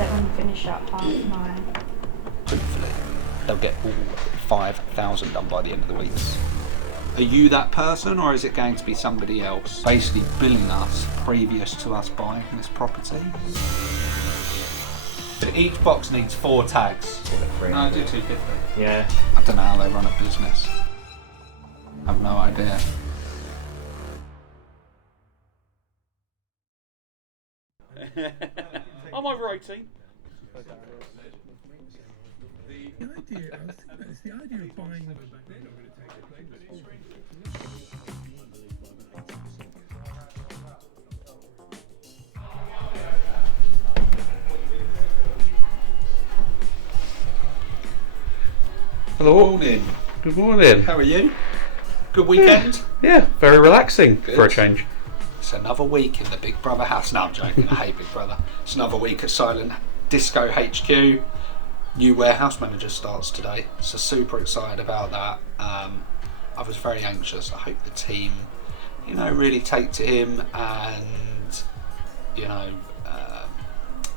7, finish at 9:30. Hopefully, they'll get all 5,000 done by the end of the week. Are you that person, or is it going to be somebody else basically billing us previous to us buying this property? Each box needs 4 tags. No, I do 250. Yeah. I don't know how they run a business. I've no idea. I'm over 18. It's the idea of buying. Hello. Morning. Good morning. How are you? Good weekend? Yeah, very relaxing Good. for a change. It's another week in the Big Brother house. No, I'm joking. I hate Big Brother. It's another week at Silent Disco HQ. New warehouse manager starts today, so super excited about that. I was very anxious. I hope the team, really take to him, and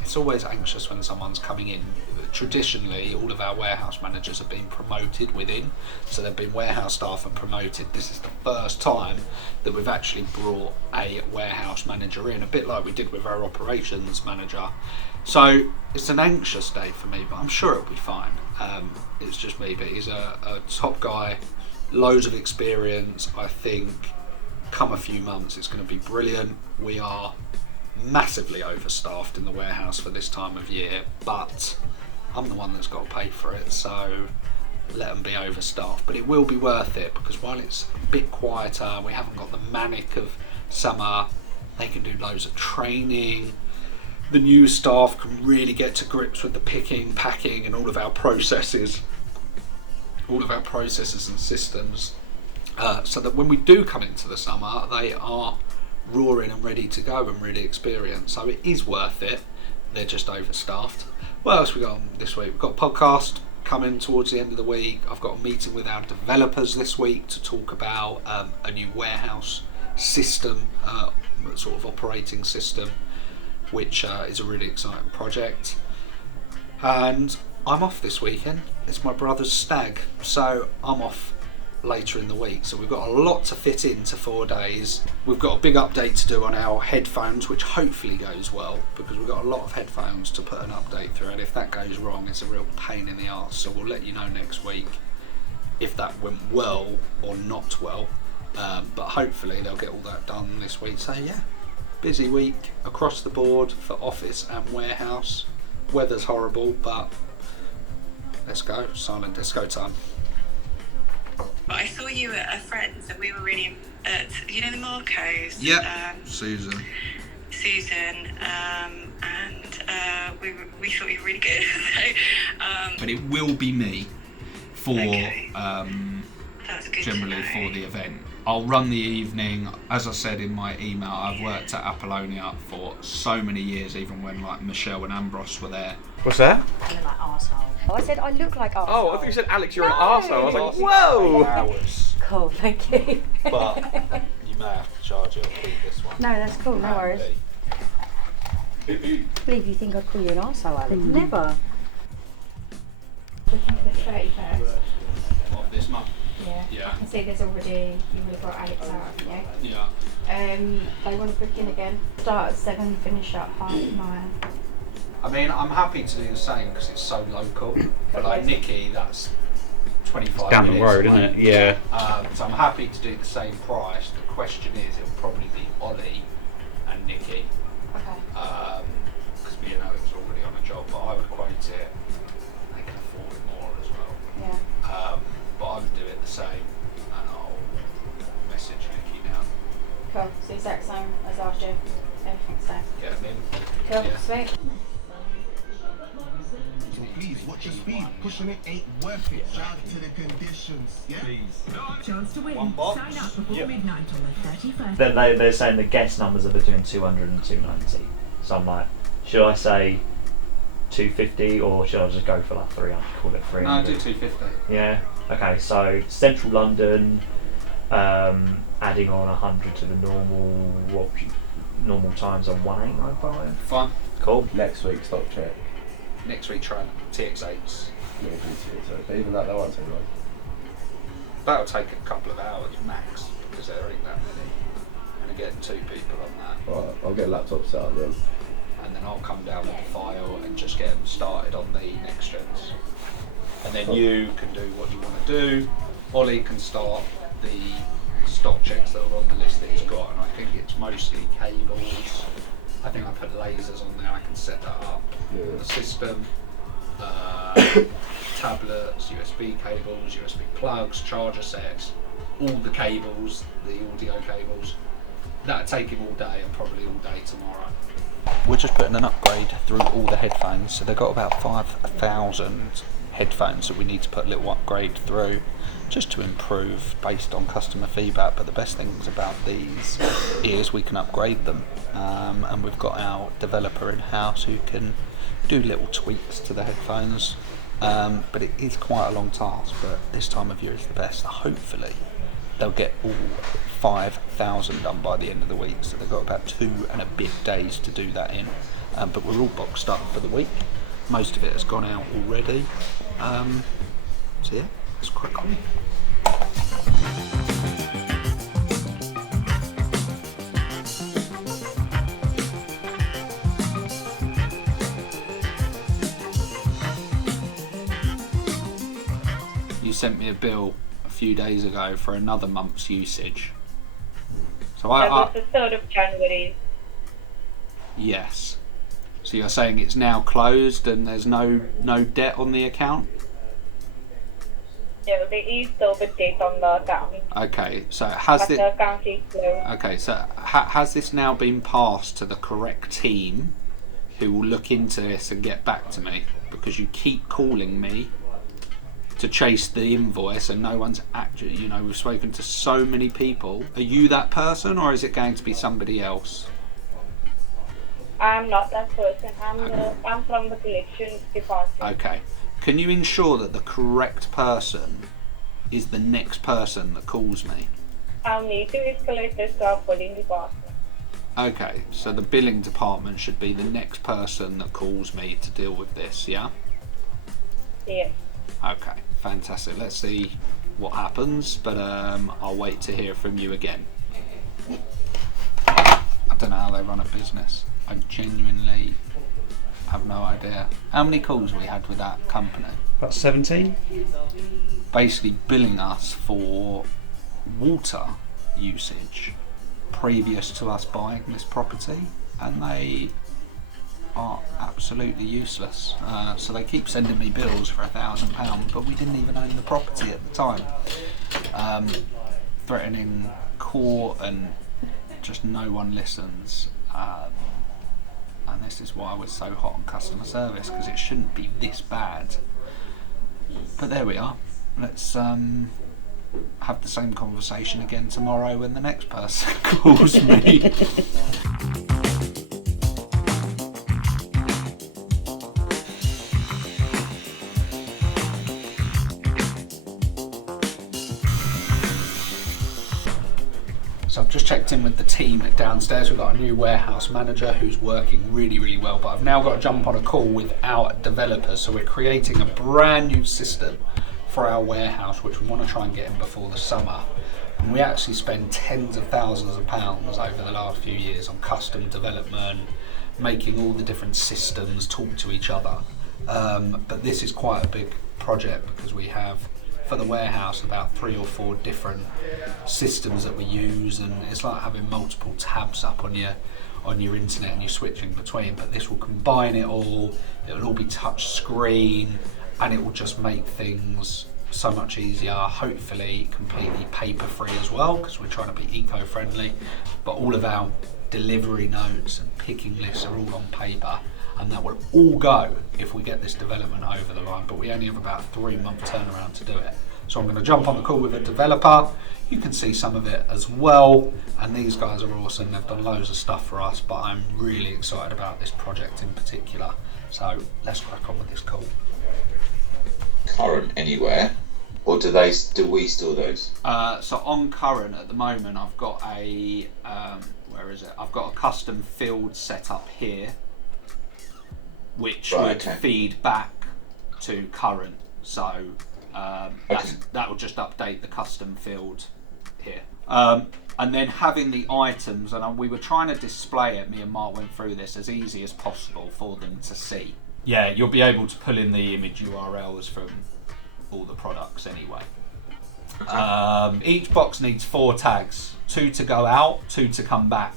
it's always anxious when someone's coming in. Traditionally, all of our warehouse managers have been promoted within, so they've been warehouse staff and promoted. This is the first time that we've actually brought a warehouse manager in, a bit like we did with our operations manager. So it's an anxious day for me, but I'm sure it'll be fine. It's just me, but he's a top guy, loads of experience. I think come a few months it's going to be brilliant. We are massively overstaffed in the warehouse for this time of year, but I'm the one that's got to pay for it, so let them be overstaffed. But it will be worth it, because while it's a bit quieter, we haven't got the manic of summer, they can do loads of training. The new staff can really get to grips with the picking, packing, and all of our processes and systems, so that when we do come into the summer, they are roaring and ready to go and really experienced. So it is worth it. They're just overstaffed. What else we got on this week? We've got a podcast coming towards the end of the week. I've got a meeting with our developers this week to talk about a new warehouse system, sort of operating system, which is a really exciting project. And I'm off this weekend. It's my brother's stag, so I'm off later in the week. So we've got a lot to fit into 4 days. We've got a big update to do on our headphones, which hopefully goes well, because we've got a lot of headphones to put an update through, and if that goes wrong, it's a real pain in the arse. So we'll let you know next week if that went well or not well, but hopefully they'll get all that done this week. So yeah, busy week across the board for office and warehouse. Weather's horrible, but let's go. Silent disco time. I saw you at a friend's, and we were really at, the Marcos. Yeah. Susan, and we thought you were really good. So, but it will be me for okay. That's good generally to know. for the event. I'll run the evening. As I said in my email, I've worked at Apollonia for so many years, even when like Michelle and Ambrose were there. What's that? I look like arsehole. Oh, I said I look like arsehole. Oh, I thought you said, Alex, you're No. an arsehole. I was like, Lasted whoa! 8 hours, Cool, thank you. but you may have to charge it or keep this one. No, that's cool, no worries. I believe you think I'd call you an arsehole, Alex. Never. Looking at the 31st. Of this month. Yeah. Yeah. I can see there's already, you would have brought Alex out, haven't you? Yeah. They want to book in again. Start at 7, finish at 9:30. I mean, I'm happy to do the same because it's so local. But like Nikki, that's 25 Down the minutes road, away. isn't it? Yeah. So I'm happy to do the same price. The question is, it'll probably be Ollie and Nikki. Okay. Because it was already on a job, but I would quote it. They can afford it more as well. Yeah. But I would do it the same, and I'll message Nikki now. Cool. So exact same as last year. Everything's the same. Get them in. Cool. Yeah. Sweet. So please, watch your speed. Pushing it ain't worth it. Shout out to the conditions, yeah? Chance to win. One box. Sign up before midnight on the 31st. They're saying the guess numbers are between 200 and 290. So I'm like, should I say 250 or should I just go for like 300? Call it 300. No, do 250. Yeah. Okay. So central London, adding on 100 to the normal times on 1895. Fine. Cool. Next week, stock check. next week trying TX8s. Yeah, so but even that won't take long. That'll take a couple of hours max because there ain't that many. And again, 2 people on that. Alright, I'll get laptops set up then. And then I'll come down with the file and just get them started on the next gens. And then you can do what you want to do. Ollie can start the stock checks that are on the list that he's got, and I think it's mostly cables. I think I put lasers on there, I can set that up. Yeah. The system, tablets, USB cables, USB plugs, charger sets, all the cables, the audio cables. That'll take him all day and probably all day tomorrow. We're just putting an upgrade through all the headphones, so they've got about 5,000 headphones that we need to put a little upgrade through just to improve based on customer feedback. But the best things about these is we can upgrade them, and we've got our developer in house who can do little tweaks to the headphones, but it is quite a long task, but this time of year is the best. Hopefully they'll get all 5,000 done by the end of the week, so they've got about 2 and a bit days to do that in, but we're all boxed up for the week. Most of it has gone out already, so yeah, let's crack on. You sent me a bill a few days ago for another month's usage. So That was the 3rd of January. Yes. So you're saying it's now closed and there's no debt on the account? Yeah, there is still the date on the account. Okay, so has But this? the account is closed. Okay, so has this now been passed to the correct team, who will look into this and get back to me? Because you keep calling me to chase the invoice and no one's actually, you know, we've spoken to so many people. Are you that person, or is it going to be somebody else? I'm not that person. I'm from the collections department. Okay. Can you ensure that the correct person is the next person that calls me? I'll need to escalate this to our billing department. Okay, so the billing department should be the next person that calls me to deal with this, yeah? Yes. Okay, fantastic. Let's see what happens, but I'll wait to hear from you again. I don't know how they run a business. I genuinely have no idea. How many calls we had with that company? About 17? Basically billing us for water usage previous to us buying this property, and they are absolutely useless. So they keep sending me bills for £1,000, but we didn't even own the property at the time. Threatening court, and just no one listens. And this is why we're so hot on customer service, because it shouldn't be this bad. But there we are. Let's have the same conversation again tomorrow when the next person calls me. So I've just checked in with the team downstairs. We've got a new warehouse manager who's working really, really well, but I've now got to jump on a call with our developers. So we're creating a brand new system for our warehouse, which we want to try and get in before the summer. And we actually spend tens of thousands of pounds over the last few years on custom development, making all the different systems talk to each other. But this is quite a big project, because we have, for the warehouse, about 3 or 4 different systems that we use, and it's like having multiple tabs up on your internet and you're switching between. But this will combine it all. It will all be touch screen, and it will just make things so much easier. Hopefully completely paper free as well, because we're trying to be eco-friendly. But all of our delivery notes and picking lists are all on paper, and that will all go if we get this development over the line. But we only have about a 3-month turnaround to do it. So I'm going to jump on the call with a developer. You can see some of it as well, and these guys are awesome. They've done loads of stuff for us, but I'm really excited about this project in particular. So let's crack on with this call. Current anywhere, or do we store those? So on Current at the moment, I've got a where is it? I've got a custom field set up here. which Right, would okay. feed back to current. So that will just update the custom field here. And then having the items, and we were trying to display it, me and Mark went through this as easy as possible for them to see. Yeah, you'll be able to pull in the image URLs from all the products anyway. Okay. Each box needs 4 tags, 2 to go out, 2 to come back.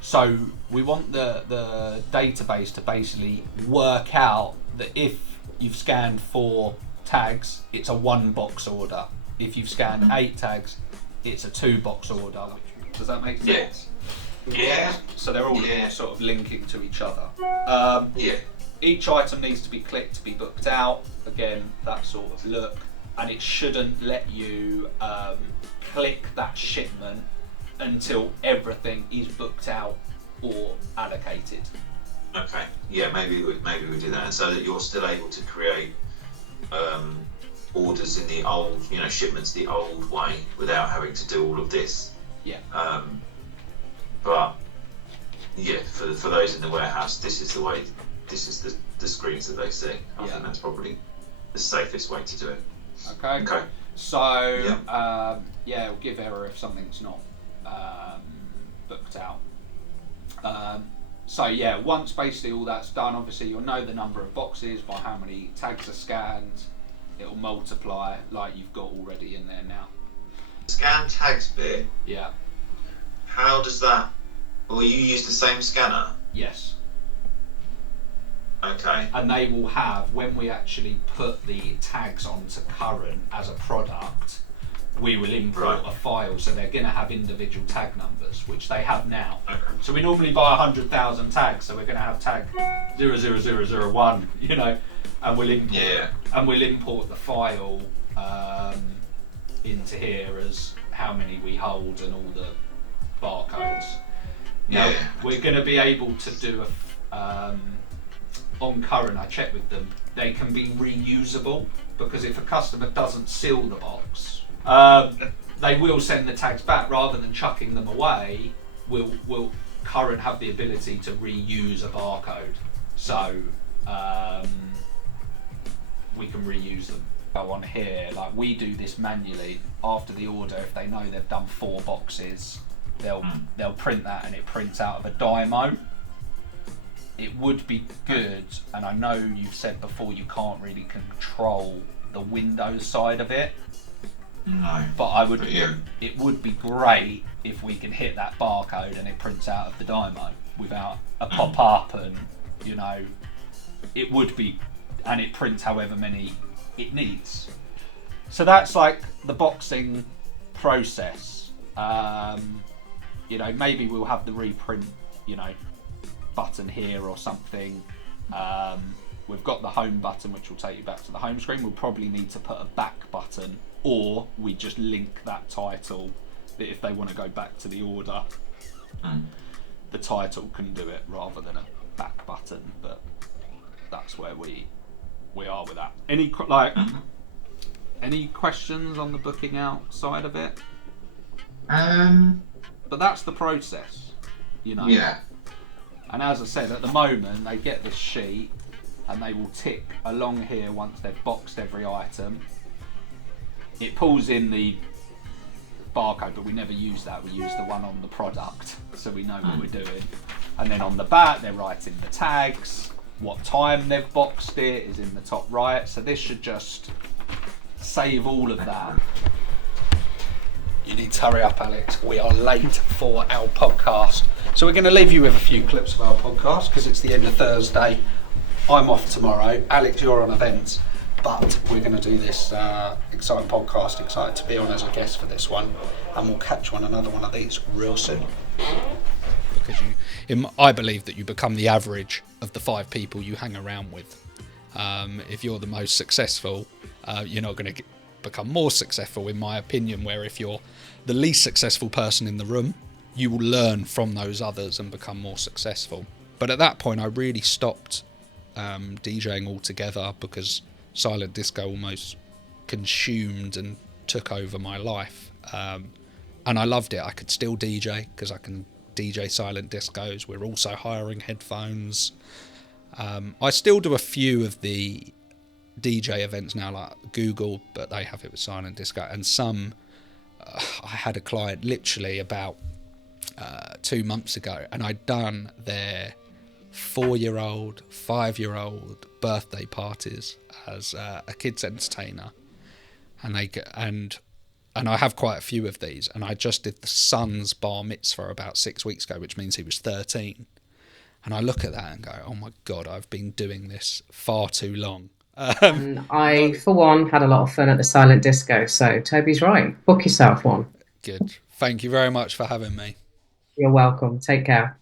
So we want the database to basically work out that if you've scanned 4 tags, it's a 1 box order. If you've scanned 8 tags, it's a 2 box order. Does that make sense? Yeah. So they're all sort of linking to each other. Yeah. Each item needs to be clicked to be booked out. Again, that sort of look. And it shouldn't let you click that shipment until everything is booked out or allocated. Okay. Yeah, maybe we do that, and so that you're still able to create orders in the old, shipments the old way without having to do all of this. Yeah. But yeah, for those in the warehouse, this is the way. This is the screens that they see. I think that's probably the safest way to do it. Okay. Okay. So it'll give error if something's not booked out. Once basically all that's done, obviously you'll know the number of boxes by how many tags are scanned. It'll multiply like you've got already in there now. Scan tags bit. Yeah. How does that? Will you use the same scanner? Yes. Okay. And they will have, when we actually put the tags onto current as a product, we will import a file, so they're going to have individual tag numbers, which they have now. Okay. So we normally buy 100,000 tags, so we're going to have tag 00001, and we'll import the file into here as how many we hold and all the barcodes. Now we're going to be able to do on current, I checked with them, they can be reusable, because if a customer doesn't seal the box, they will send the tags back. Rather than chucking them away, will current have the ability to reuse a barcode, so we can reuse them. Go on here, like we do this manually after the order. If they know they've done 4 boxes, they'll print that, and it prints out of a dymo. It would be good, and I know you've said before you can't really control the Windows side of it. No. But it would be great if we can hit that barcode and it prints out of the dymo without a pop-up, and it would be, and it prints however many it needs. So that's like the boxing process. Maybe we'll have the reprint, button here or something. We've got the home button, which will take you back to the home screen. We'll probably need to put a back button, or we just link that title, that if they want to go back to the order, the title can do it rather than a back button. But that's where we are with that. Any questions on the booking out side of it? But that's the process, Yeah. And as I said, at the moment they get this sheet and they will tick along here once they've boxed every item. It pulls in the barcode, but we never use that. We use the one on the product, so we know what we're doing. And then on the back they're writing the tags, what time they've boxed it is in the top right. So this should just save all of that. You need to hurry up, Alex. We are late for our podcast. So we're going to leave you with a few clips of our podcast because it's the end of Thursday. I'm off tomorrow. Alex, you're on events. But we're going to do this exciting podcast. Excited to be on as a guest for this one. And we'll catch another one of these real soon. Because I believe that you become the average of the 5 people you hang around with. If you're the most successful, you're not going to become more successful, in my opinion, where if you're the least successful person in the room, you will learn from those others and become more successful. But at that point I really stopped DJing altogether, because silent disco almost consumed and took over my life, and I loved it. I could still DJ because I can DJ silent discos. We're also hiring headphones, I still do a few of the DJ events now, like Google, but they have it with silent disco, and some. I had a client literally about 2 months ago, and I'd done their 4-year-old, 5-year-old birthday parties as a kids entertainer, and I have quite a few of these, and I just did the son's bar mitzvah about 6 weeks ago, which means he was 13, and I look at that and go, oh my god, I've been doing this far too long. And I, for one, had a lot of fun at the silent disco, so Toby's right. Book yourself one. Good. Thank you very much for having me. You're welcome. Take care.